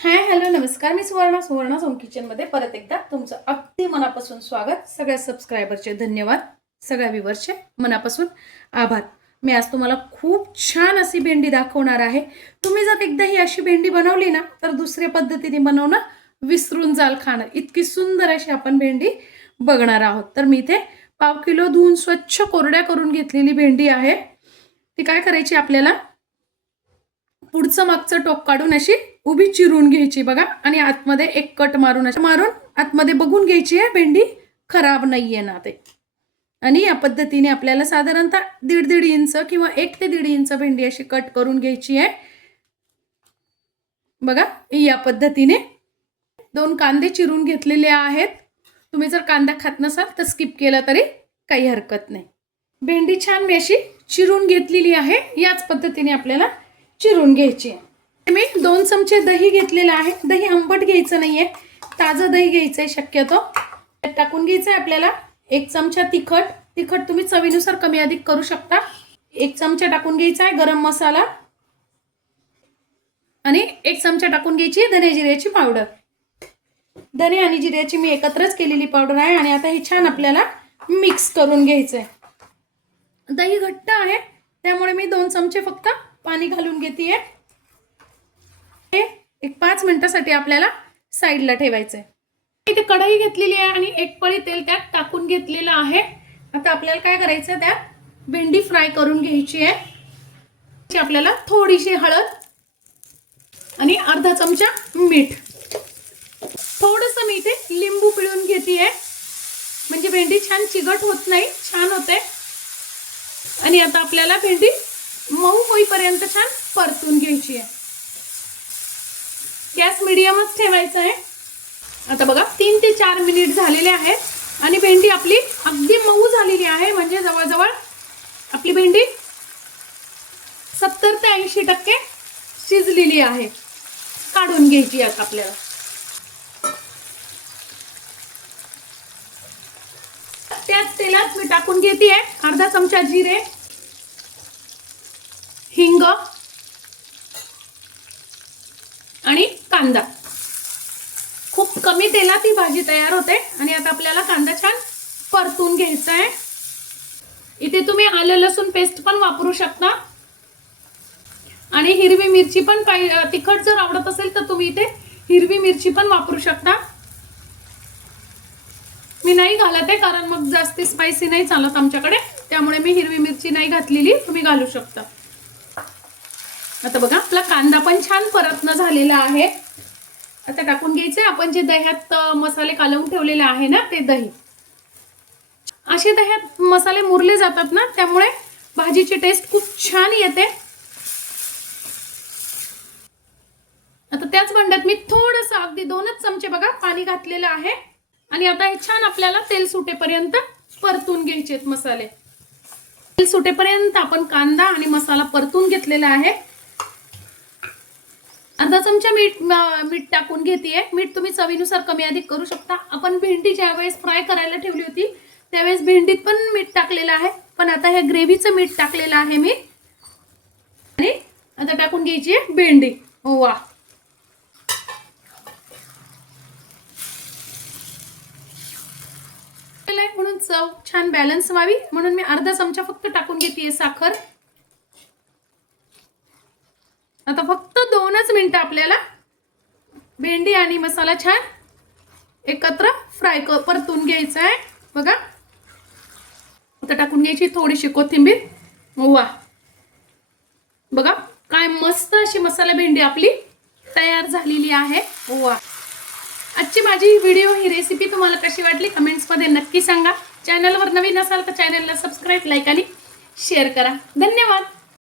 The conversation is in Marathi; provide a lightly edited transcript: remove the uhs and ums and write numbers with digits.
हाय हॅलो नमस्कार. मी सुवर्णा होम किचनमध्ये परत एकदा तुमचं अगदी मनापासून स्वागत. सगळ्या सबस्क्रायबरचे धन्यवाद, सगळ्या व्ह्यूअर्सचे मनापासून आभार. मी आज तुम्हाला खूप छान अशी भेंडी दाखवणार आहे. तुम्ही जर एकदा ही अशी भेंडी बनवली ना तर दुसऱ्या पद्धतीने बनवणं विसरून जाल खाणं. इतकी सुंदर अशी आपण भेंडी बघणार आहोत. तर मी इथे 1/2 किलो धुवून स्वच्छ कोरड्या करून घेतलेली भेंडी आहे. ती काय करायची, आपल्याला पुढचं मागचं टोक काढून अशी उभी चिरून घ्यायची बघा, आणि आतमध्ये एक कट मारून आतमध्ये बघून घ्यायची आहे भेंडी खराब नाहीये ना ते. आणि या पद्धतीने आपल्याला साधारणतः 1.5 इंच किंवा 1 ते 1.5 इंच भेंडी अशी कट करून घ्यायची आहे बघा. या पद्धतीने 2 कांदे चिरून घेतलेले आहेत. तुम्ही जर कांदा खात नसाल तर स्किप केला तरी काही हरकत नाही. भेंडी छान मी अशी चिरून घेतलेली आहे. याच पद्धतीने आपल्याला चिरून घ्यायची आहे. मी 2 चमचे दही घेतलेलं आहे. दही आंबट घ्यायचं नाहीये, ताजं दही घ्यायचंय शक्यतो. टाकून घ्यायचंय आपल्याला 1 चमचा तिखट तुम्ही चवीनुसार कमी अधिक करू शकता. 1 चमचा टाकून घ्यायचा आहे गरम मसाला, आणि 1 चमचा टाकून घ्यायची धने जिऱ्याची पावडर. धने आणि जिऱ्याची मी एकत्रच केलेली पावडर आहे. आणि आता हे छान आपल्याला मिक्स करून घ्यायचंय. दही घट्ट आहे त्यामुळे मी 2 चमचे फक्त पाणी घालून घेतेय. एक 5 मिनिटासाठी आपल्याला साईडला ठेवायचंय. इथे कढई घेतलेली आहे आणि 1 पळी तेल त्यात टाकून घेतलेलं आहे. आता आपल्याला काय करायचं, त्यात भेंडी फ्राय करून घ्यायची आहे. आपल्याला थोडीशी हळद आणि अर्धा चमचा मीठ, थोडंसं मी इथे लिंबू पिळून घेतेय म्हणजे भेंडी छान चिकट होत नाही, छान होते. आणि आता आपल्याला भेंडी मऊ होईपर्यंत छान परतून घ्यायची आहे. गॅस मीडियमच ठेवायचा आहे. आता बघा 3 ते 4 मिनिट झालेले आहेत आणि भेंडी आपली अगदी मऊ झालेली आहे. म्हणजे जवळजवळ आपली भेंडी 70 ते 80% शिजलेली आहे. काढून घ्यायची आता आपल्याला. त्याच तेलात मी टाकून घेते अर्धा चमचा जिरे, हिंग आणि कांदा. खूप कमी तेलात ही भाजी तयार होते. आणि आता आपल्याला कांदा छान परतून घ्यायचा आहे. इथे तुम्ही आलं लसूण पेस्ट पण वापरू शकता आणि हिरवी मिरची पण, काही तिखट जर आवडत असेल तर तुम्ही इथे हिरवी मिरची पण वापरू शकता. मी नाही घालत आहे कारण मग जास्त स्पायसी नाही चालत आमच्याकडे, त्यामुळे मी हिरवी मिरची नाही घातलेली, तुम्ही घालू शकता. आता बघा आपला कांदा पण छान परतणं झालेला आहे. आता टाकून घ्यायचे आपण जे दह्यात मसाले कालवून ठेवलेले आहे ना ते दही. असे दह्यात मसाले मुरले जातात ना, त्यामुळे भाजीची टेस्ट खूप छान येते. आता त्याच भांड्यात मी थोडंसं अगदी 2च चमचे बघा पाणी घातलेलं आहे. आणि आता हे छान आपल्याला तेल सुटेपर्यंत परतून घ्यायचे आहेत मसाले. तेल सुटेपर्यंत आपण कांदा आणि मसाला परतून घेतलेला आहे. अर्धा चमचा मीठ टाकून घेतेय. मीठ तुम्ही चवीनुसार कमी अधिक करू शकता. आपण भेंडी ज्या वेळेस फ्राय करायला ठेवली होती त्यावेळेस भेंडीत पण मीठ टाकलेलं आहे, पण आता हे ग्रेव्हीचं मीठ टाकलेलं आहे मी. आणि आता टाकून घ्यायची आहे भेंडी. वा, म्हणून चव छान बॅलन्स व्हावी म्हणून मी अर्धा चमचा फक्त टाकून घेतेय साखर. आता फक्त 2च मिनिटं आपल्याला भेंडी आणि मसाला छान एकत्र फ्राय परतून घ्यायचा आहे बघा. आता टाकून घ्यायची थोडीशी कोथिंबीर. वा बघा काय मस्त अशी मसाला भेंडी आपली तयार झालेली आहे. वा, आजची माझी व्हिडिओ ही रेसिपी तुम्हाला कशी वाटली कमेंट्स मध्ये नक्की सांगा. चॅनलवर नवीन असाल तर चॅनलला सबस्क्राईब, लाईक आणि शेअर करा. धन्यवाद.